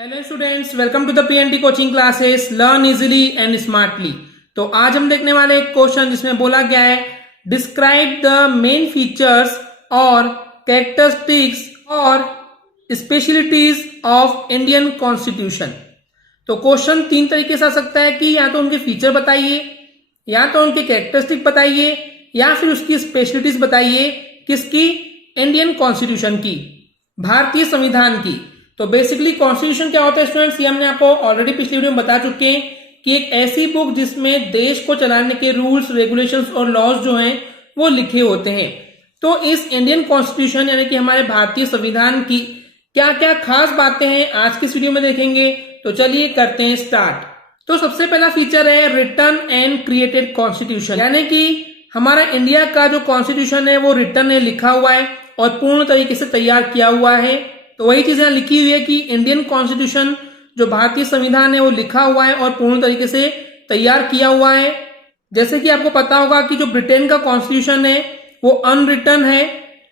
Hello students, welcome to the PNT coaching classes learn easily and smartly. तो आज हम देखने वाले एक क्वेश्चन जिसमें बोला गया है डिस्क्राइब द मेन फीचर्स और कैरेक्टरिस्टिक्स और स्पेशलिटीज ऑफ इंडियन कॉन्स्टिट्यूशन। तो क्वेश्चन तीन तरीके से आ सकता है कि या तो उनके फीचर बताइए, या तो उनके कैरेक्टरिस्टिक बताइए, या फिर उसकी स्पेशलिटीज बताइए। किसकी? इंडियन कॉन्स्टिट्यूशन की, भारतीय संविधान की। तो बेसिकली कॉन्स्टिट्यूशन क्या होता है स्टूडेंट्स, ये हमने आपको ऑलरेडी पिछली वीडियो में बता चुके हैं कि एक ऐसी बुक जिसमें देश को चलाने के रूल्स, रेगुलेशंस और लॉज जो हैं वो लिखे होते हैं। तो इस इंडियन कॉन्स्टिट्यूशन यानी कि हमारे भारतीय संविधान की क्या क्या खास बातें हैं आज की इस वीडियो में देखेंगे। तो चलिए करते हैं स्टार्ट। तो सबसे पहला फीचर है रिटन एंड क्रिएटेड कॉन्स्टिट्यूशन, यानी कि हमारा इंडिया का जो कॉन्स्टिट्यूशन है वो रिटन है, लिखा हुआ है और पूर्ण तरीके से तैयार किया हुआ है। तो वही चीज यहाँ लिखी हुई है कि इंडियन कॉन्स्टिट्यूशन जो भारतीय संविधान है वो लिखा हुआ है और पूर्ण तरीके से तैयार किया हुआ है। जैसे कि आपको पता होगा कि जो ब्रिटेन का कॉन्स्टिट्यूशन है वो अनरिटन है,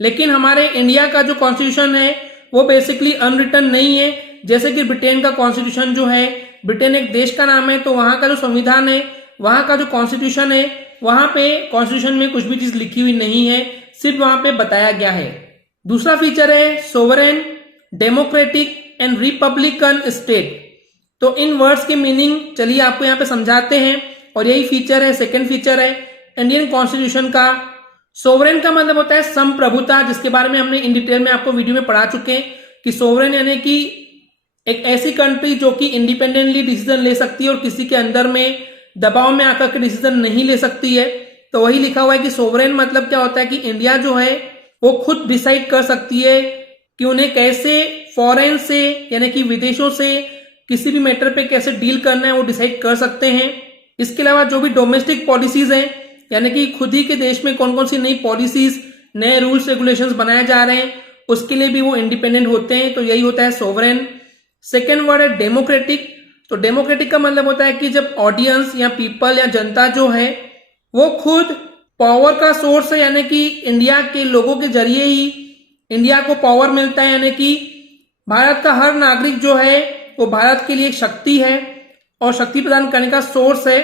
लेकिन हमारे इंडिया का जो कॉन्स्टिट्यूशन है वो बेसिकली अनरिटन नहीं है। जैसे कि ब्रिटेन का कॉन्स्टिट्यूशन जो है, ब्रिटेन एक देश का नाम है, तो वहां का जो संविधान है, वहां का जो कॉन्स्टिट्यूशन है, वहां पे कॉन्स्टिट्यूशन में कुछ भी चीज लिखी हुई नहीं है, सिर्फ वहां पे बताया गया है। दूसरा फीचर है sovereign, democratic and Republican state. तो इन वर्ड्स के मीनिंग चलिए आपको यहाँ पे समझाते हैं, और यही फीचर है, सेकंड फीचर है इंडियन कॉन्स्टिट्यूशन का। सोवरेन का मतलब होता है संप्रभुता, जिसके बारे में हमने इन डिटेल में आपको वीडियो में पढ़ा चुके हैं कि सोवरेन यानी कि एक ऐसी कंट्री जो कि इंडिपेंडेंटली डिसीजन ले सकती है और किसी के अंदर में दबाव में आकर के डिसीजन नहीं ले सकती है। तो वही लिखा हुआ है कि सोवरेन मतलब क्या होता है कि इंडिया जो है वो खुद डिसाइड कर सकती है कि उन्हें कैसे फॉरेन से यानी कि विदेशों से किसी भी मैटर पे कैसे डील करना है वो डिसाइड कर सकते हैं। इसके अलावा जो भी डोमेस्टिक पॉलिसीज हैं, यानी कि खुद ही के देश में कौन कौन सी नई पॉलिसीज, नए रूल्स रेगुलेशंस बनाए जा रहे हैं, उसके लिए भी वो इंडिपेंडेंट होते हैं। तो यही होता है सोवरेन। सेकेंड वर्ड है डेमोक्रेटिक। तो डेमोक्रेटिक का मतलब होता है कि जब ऑडियंस या पीपल या जनता जो है वो खुद पावर का सोर्स है, यानी कि इंडिया के लोगों के जरिए ही इंडिया को पावर मिलता है, यानी कि भारत का हर नागरिक जो है वो भारत के लिए एक शक्ति है और शक्ति प्रदान करने का सोर्स है।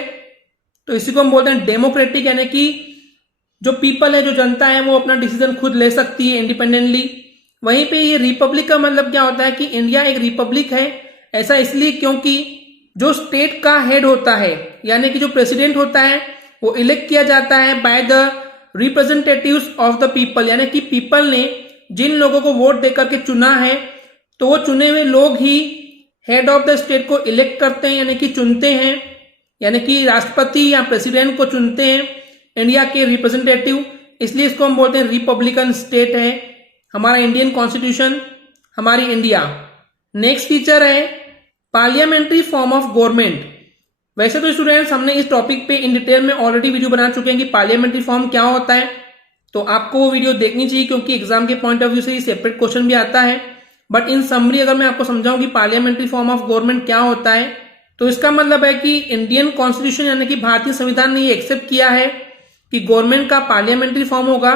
तो इसी को हम बोलते हैं डेमोक्रेटिक, यानी कि जो पीपल है, जो जनता है, वो अपना डिसीजन खुद ले सकती है इंडिपेंडेंटली। वहीं पे ये रिपब्लिक का मतलब क्या होता है कि इंडिया एक रिपब्लिक है। ऐसा इसलिए क्योंकि जो स्टेट का हेड होता है, यानी कि जो प्रेसिडेंट होता है, वो इलेक्ट किया जाता है by the representatives of the people, यानी कि पीपल ने जिन लोगों को वोट देकर के चुना है, तो वो चुने हुए लोग ही हेड ऑफ द स्टेट को इलेक्ट करते हैं, यानी कि चुनते हैं, यानी कि राष्ट्रपति या प्रेसिडेंट को चुनते हैं इंडिया के रिप्रेजेंटेटिव। इसलिए इसको हम बोलते हैं रिपब्लिकन स्टेट है हमारा इंडियन कॉन्स्टिट्यूशन, हमारी इंडिया। नेक्स्ट फीचर है पार्लियामेंट्री फॉर्म ऑफ गवर्नमेंट। वैसे तो स्टूडेंट्स हमने इस टॉपिक पे इन डिटेल में ऑलरेडी वीडियो बना चुके हैं कि पार्लियामेंट्री फॉर्म क्या होता है, तो आपको वो वीडियो देखनी चाहिए क्योंकि एग्जाम के पॉइंट ऑफ व्यू से सेपरेट क्वेश्चन भी आता है। बट इन समरी अगर मैं आपको समझाऊं कि पार्लियामेंट्री फॉर्म ऑफ गवर्नमेंट क्या होता है, तो इसका मतलब है कि इंडियन कॉन्स्टिट्यूशन यानी कि भारतीय संविधान ने ये एक्सेप्ट किया है कि गवर्नमेंट का पार्लियामेंट्री फॉर्म होगा।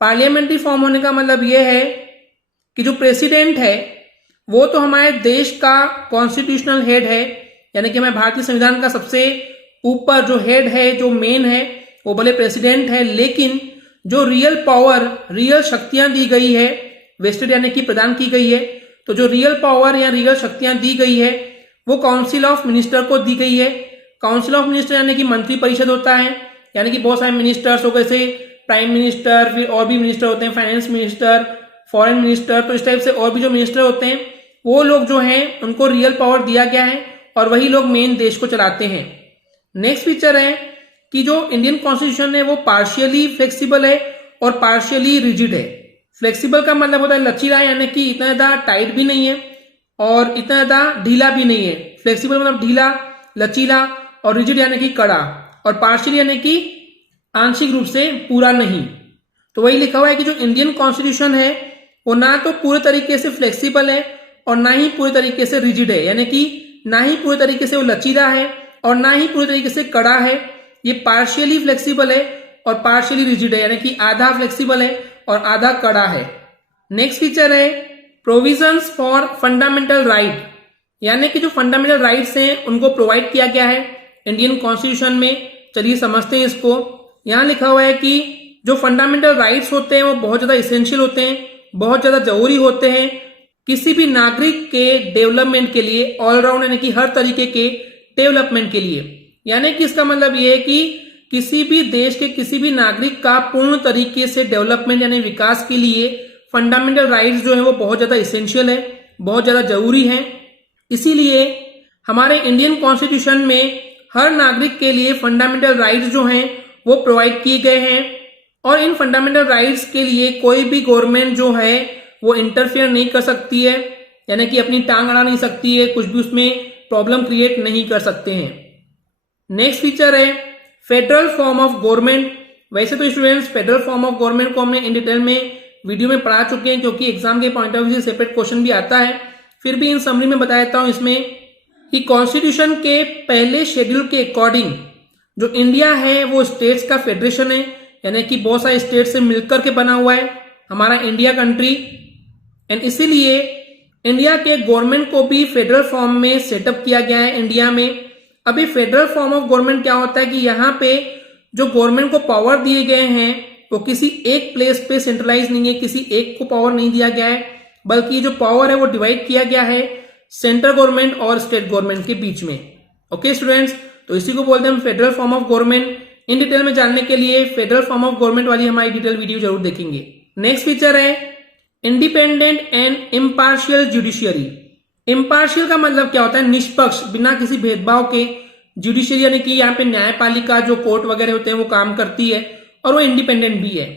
पार्लियामेंट्री फॉर्म होने का मतलब यह है कि जो प्रेसिडेंट है वो तो हमारे देश का कॉन्स्टिट्यूशनल हेड है, यानी कि हमारे भारतीय संविधान का सबसे ऊपर जो हेड है, जो मेन है, वो भले प्रेसिडेंट है, लेकिन जो रियल पावर, रियल शक्तियां दी गई है, वेस्टेड यानी कि प्रदान की गई है, तो जो रियल पावर या रियल शक्तियां दी गई है वो काउंसिल ऑफ मिनिस्टर को दी गई है। काउंसिल ऑफ मिनिस्टर यानी कि मंत्री परिषद होता है, यानी कि बहुत सारे मिनिस्टर्स हो गए, जैसे प्राइम मिनिस्टर, फिर और भी मिनिस्टर होते हैं, फाइनेंस मिनिस्टर, फॉरेन मिनिस्टर, तो इस टाइप से और भी जो मिनिस्टर होते हैं वो लोग जो हैं उनको रियल पावर दिया गया है और वही लोग मेन देश को चलाते हैं। नेक्स्ट फीचर है कि जो इंडियन कॉन्स्टिट्यूशन है वो पार्शियली फ्लेक्सिबल है और पार्शियली रिजिड है। फ्लेक्सिबल का मतलब होता है लचीला, यानी कि इतना ज्यादा टाइट भी नहीं है और इतना ज्यादा ढीला भी नहीं है। फ्लेक्सिबल मतलब ढीला, लचीला, और रिजिड यानी कि कड़ा, और पार्शियल यानी कि आंशिक रूप से पूरा नहीं। तो वही लिखा हुआ है कि जो इंडियन कॉन्स्टिट्यूशन है वो ना तो पूरे तरीके से फ्लेक्सिबल है और ना ही पूरे तरीके से रिजिड है, यानी कि ना ही पूरे तरीके से वो लचीला है और ना ही पूरे तरीके से कड़ा है। ये पार्शियली फ्लेक्सिबल है और पार्शियली रिजिड है, यानी कि आधा फ्लेक्सिबल है और आधा कड़ा है। नेक्स्ट फीचर है प्रोविजंस फॉर फंडामेंटल राइट, यानी कि जो फंडामेंटल राइट्स हैं उनको प्रोवाइड किया गया है इंडियन कॉन्स्टिट्यूशन में। चलिए समझते हैं इसको। यहां लिखा हुआ है कि जो फंडामेंटल राइट्स होते हैं वो बहुत ज्यादा इसेंशियल होते हैं, बहुत ज्यादा जरूरी होते हैं किसी भी नागरिक के डेवलपमेंट के लिए, ऑलराउंड यानी कि हर तरीके के डेवलपमेंट के लिए। यानी कि इसका मतलब ये है कि किसी भी देश के किसी भी नागरिक का पूर्ण तरीके से डेवलपमेंट यानी विकास के लिए फंडामेंटल राइट्स जो है वो बहुत ज्यादा इसेंशियल है, बहुत ज्यादा जरूरी है। इसीलिए हमारे इंडियन कॉन्स्टिट्यूशन में हर नागरिक के लिए फंडामेंटल राइट्स जो हैं वो प्रोवाइड किए गए हैं और इन फंडामेंटल राइट्स के लिए कोई भी गवर्नमेंट जो है वो इंटरफेयर नहीं कर सकती है, यानी कि अपनी टांग अड़ा नहीं सकती है, कुछ भी उसमें प्रॉब्लम क्रिएट नहीं कर सकते हैं। नेक्स्ट फीचर है फेडरल फॉर्म ऑफ गवर्नमेंट। वैसे तो students federal form of government को हमने इन डिटेल में वीडियो में पढ़ा चुके हैं क्योंकि एग्जाम के पॉइंट ऑफ व्यू से सेपरेट क्वेश्चन भी आता है, फिर भी इन समरी में बता देता हूं इसमें कि कॉन्स्टिट्यूशन के पहले शेड्यूल के अकॉर्डिंग जो इंडिया है वो स्टेट्स का फेडरेशन है, यानी कि बहुत सारे स्टेट से मिलकर के बना हुआ है हमारा इंडिया कंट्री। एंड इसीलिए इंडिया के गवर्नमेंट को भी फेडरल फॉर्म में सेटअप किया गया है इंडिया में। अभी फेडरल फॉर्म ऑफ गवर्नमेंट क्या होता है कि यहाँ पे जो गवर्नमेंट को पावर दिए गए हैं वो किसी एक प्लेस पे सेंट्रलाइज नहीं है, किसी एक को पावर नहीं दिया गया है, बल्कि जो पावर है वो डिवाइड किया गया है सेंट्रल गवर्नमेंट और स्टेट गवर्नमेंट के बीच में। ओके स्टूडेंट्स, तो इसी को बोलते हैं federal form of government. In detail में जानने के लिए फेडरल फॉर्म ऑफ गवर्नमेंट वाली हमारी डिटेल वीडियो जरूर देखेंगे। नेक्स्ट फीचर है independent and impartial judiciary. Impartial का मतलब क्या होता है? निष्पक्ष, बिना किसी भेदभाव के। जुडिशियरी यानी कि यहाँ पे न्यायपालिका जो कोर्ट वगैरह होते हैं वो काम करती है और वो इंडिपेंडेंट भी है।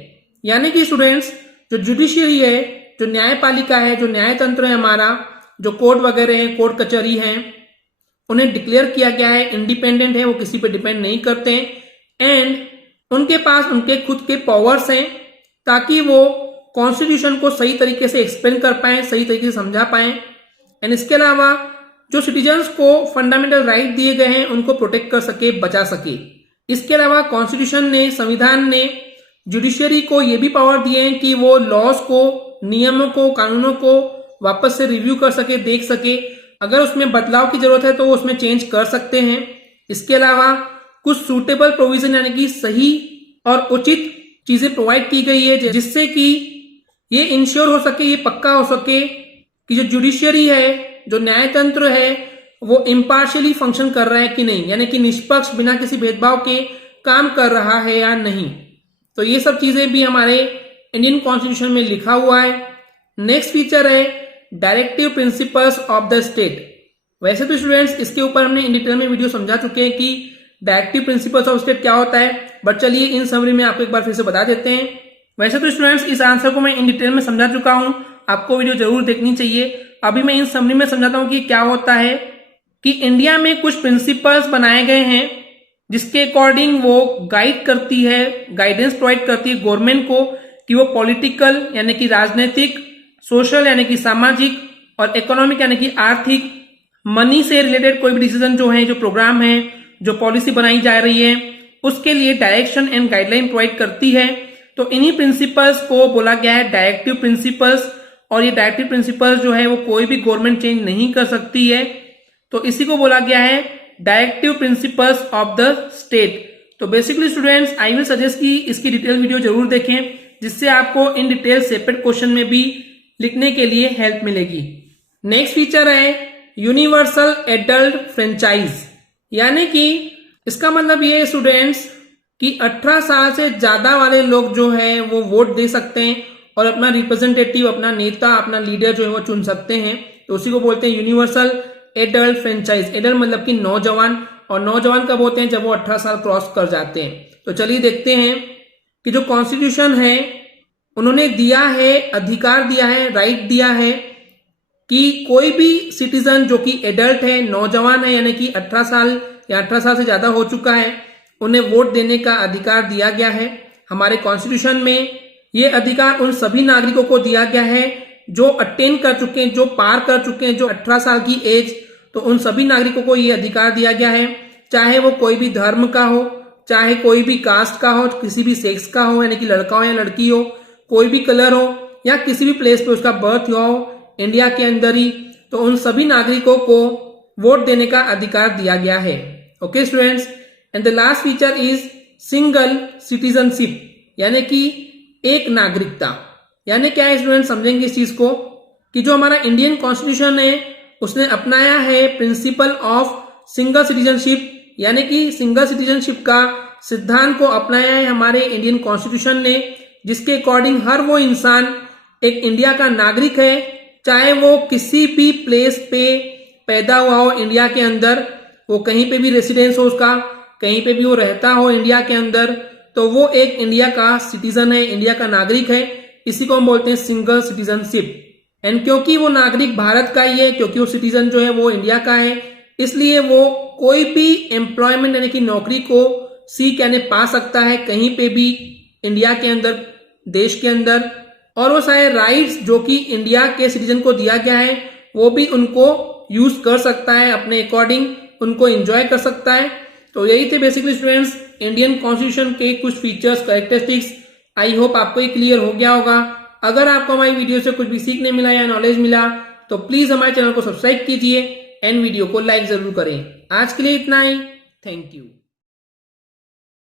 यानी कि स्टूडेंट्स जो जुडिशियरी है, जो न्यायपालिका है, जो न्यायतंत्र है हमारा, जो कोर्ट वगैरह है, कोर्ट कचहरी है, उन्हें डिक्लेयर किया गया है इंडिपेंडेंट है, वो किसी पे डिपेंड नहीं करते हैं एंड उनके पास उनके खुद के पावर्स हैं ताकि वो कॉन्स्टिट्यूशन को सही तरीके से एक्सप्लेन कर पाए, सही तरीके से समझा पाए। एंड इसके अलावा जो सिटीजन्स को फंडामेंटल राइट दिए गए हैं उनको प्रोटेक्ट कर सके, बचा सके। इसके अलावा कॉन्स्टिट्यूशन ने, संविधान ने जुडिशियरी को ये भी पावर दिए हैं कि वो लॉज को, नियमों को, कानूनों को वापस से रिव्यू कर सके, देख सके, अगर उसमें बदलाव की जरूरत है तो वो उसमें चेंज कर सकते हैं। इसके अलावा कुछ सूटेबल प्रोविजन यानी कि सही और उचित चीजें प्रोवाइड की गई है जिससे कि ये इंश्योर हो सके, ये पक्का हो सके कि जो जुडिशियरी है, जो न्यायतंत्र है, वो इम्पार्शियली फंक्शन कर रहा है कि नहीं, यानी कि निष्पक्ष, बिना किसी भेदभाव के काम कर रहा है या नहीं। तो ये सब चीजें भी हमारे इंडियन कॉन्स्टिट्यूशन में लिखा हुआ है। नेक्स्ट फीचर है directive principles of the state. वैसे तो स्टूडेंट्स इसके ऊपर हमने इन डिटेल में वीडियो समझा चुके हैं कि डायरेक्टिव प्रिंसिपल्स ऑफ स्टेट क्या होता है, बट चलिए इन समरी में आपको एक बार फिर से बता देते हैं। वैसे तो स्टूडेंट्स इस आंसर को मैं इन डिटेल में समझा चुका हूं, आपको वीडियो जरूर देखनी चाहिए। अभी मैं इन समरी में समझाता हूं कि क्या होता है कि इंडिया में कुछ प्रिंसिपल्स बनाए गए हैं जिसके अकॉर्डिंग वो गाइड करती है, गाइडेंस प्रोवाइड करती है गवर्नमेंट को कि वो पॉलिटिकल यानी कि राजनीतिक, सोशल यानी कि सामाजिक और इकोनॉमिक यानी कि आर्थिक, मनी से रिलेटेड कोई भी डिसीजन जो है, जो प्रोग्राम है, जो पॉलिसी बनाई जा रही है, उसके लिए डायरेक्शन एंड गाइडलाइन प्रोवाइड करती है। तो इन्हीं प्रिंसिपल्स को बोला गया है डायरेक्टिव प्रिंसिपल्स, और ये डायरेक्टिव प्रिंसिपल्स जो है वो कोई भी गवर्नमेंट चेंज नहीं कर सकती है। तो इसी को बोला गया है directive principles of the state. तो basically students I will suggest कि इसकी डिटेल वीडियो जरूर देखें जिससे आपको इन डिटेल सेपरेट क्वेश्चन में भी लिखने के लिए हेल्प मिलेगी। नेक्स्ट फीचर है यूनिवर्सल एडल्ट फ्रेंचाइज, यानी कि इसका मतलब ये स्टूडेंट्स कि 18 साल से ज्यादा वाले लोग जो है वो वोट दे सकते हैं और अपना रिप्रेजेंटेटिव, अपना नेता, अपना लीडर जो है वो चुन सकते हैं। तो उसी को बोलते हैं यूनिवर्सल एडल्ट फ्रेंचाइज। एडल्ट मतलब कि नौजवान, और नौजवान कब होते हैं? जब वो 18 साल क्रॉस कर जाते हैं। तो चलिए देखते हैं कि जो कॉन्स्टिट्यूशन है उन्होंने दिया है, अधिकार दिया है, राइट दिया है कि कोई भी सिटीजन जो कि एडल्ट है, नौजवान है, यानी कि 18 साल या 18 साल से ज्यादा हो चुका है, उन्हें वोट देने का अधिकार दिया गया है। हमारे कॉन्स्टिट्यूशन में ये अधिकार उन सभी नागरिकों को दिया गया है जो अटेन कर चुके हैं, जो पार कर चुके हैं, जो 18 साल की एज, तो उन सभी नागरिकों को ये अधिकार दिया गया है, चाहे वो कोई भी धर्म का हो, चाहे कोई भी कास्ट का हो, किसी भी सेक्स का हो, यानी कि लड़का हो या लड़की हो, कोई भी कलर हो, या किसी भी प्लेस पे उसका बर्थ हुआ हो इंडिया के अंदर ही। तो उन सभी नागरिकों को वोट देने का अधिकार दिया गया है। Okay students, and the last feature is single citizenship, यानी कि एक नागरिकता। यानी क्या है स्टूडेंट, समझेंगे इस चीज को कि जो हमारा इंडियन कॉन्स्टिट्यूशन है उसने अपनाया है प्रिंसिपल ऑफ सिंगल सिटीजनशिप, यानी कि सिंगल सिटीजनशिप का सिद्धांत को अपनाया है हमारे इंडियन कॉन्स्टिट्यूशन ने, जिसके अकॉर्डिंग हर वो इंसान एक इंडिया का नागरिक है, चाहे वो किसी भी प्लेस पे पैदा हुआ हो इंडिया के अंदर, वो कहीं पे भी रेसिडेंस हो उसका, कहीं पे भी वो रहता हो इंडिया के अंदर, तो वो एक इंडिया का सिटीजन है, इंडिया का नागरिक है। इसी को हम बोलते हैं सिंगल सिटीजनशिप। एंड क्योंकि वो नागरिक भारत का ही है, क्योंकि वो सिटीजन जो है वो इंडिया का है, इसलिए वो कोई भी एम्प्लॉयमेंट यानी कि नौकरी को सीख यानी पा सकता है कहीं पे भी इंडिया के अंदर, देश के अंदर, और वो सारे राइट्स जो कि इंडिया के सिटीजन को दिया गया है वो भी उनको यूज कर सकता है, अपने अकॉर्डिंग उनको एंजॉय कर सकता है। तो यही थे बेसिकली स्टूडेंट्स इंडियन कॉन्स्टिट्यूशन के कुछ फीचर्स, कैरेक्टरिस्टिक्स। आई होप आपको ये क्लियर हो गया होगा। अगर आपको हमारी वीडियो से कुछ भी सीखने मिला या नॉलेज मिला तो प्लीज हमारे चैनल को सब्सक्राइब कीजिए एंड वीडियो को लाइक जरूर करें। आज के लिए इतना ही, थैंक यू।